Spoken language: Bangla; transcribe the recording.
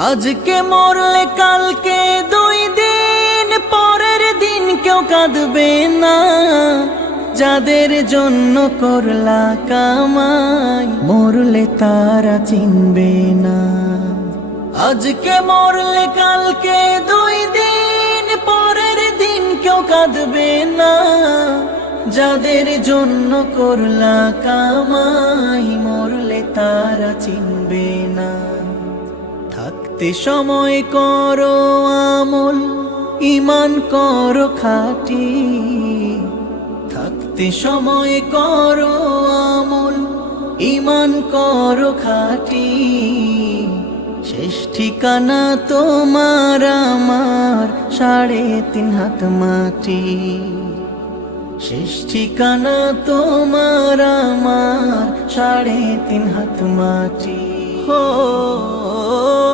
আজকে মরলে কালকে 2 দিন পরের দিন কেউ কাঁদবে না। যাদের জন্য করলা কামাই মরলে তারা চিনবে না। আজকে মরলে কালকে 2 দিন পরের দিন কেউ কাঁদবে না। যাদের জন্য করলা কামাই মরলে তারা চিনবে না। থাকতে সময় করো আমল, ঈমান করো খাঁটি। থাকতে সময় করো আমল, ঈমান করো খাঁটি। শেষ ঠিকানা তোমার আমার 3.5 হাত মাটি। শেষ ঠিকানা তোমার আমার 3.5 হাত মাটি।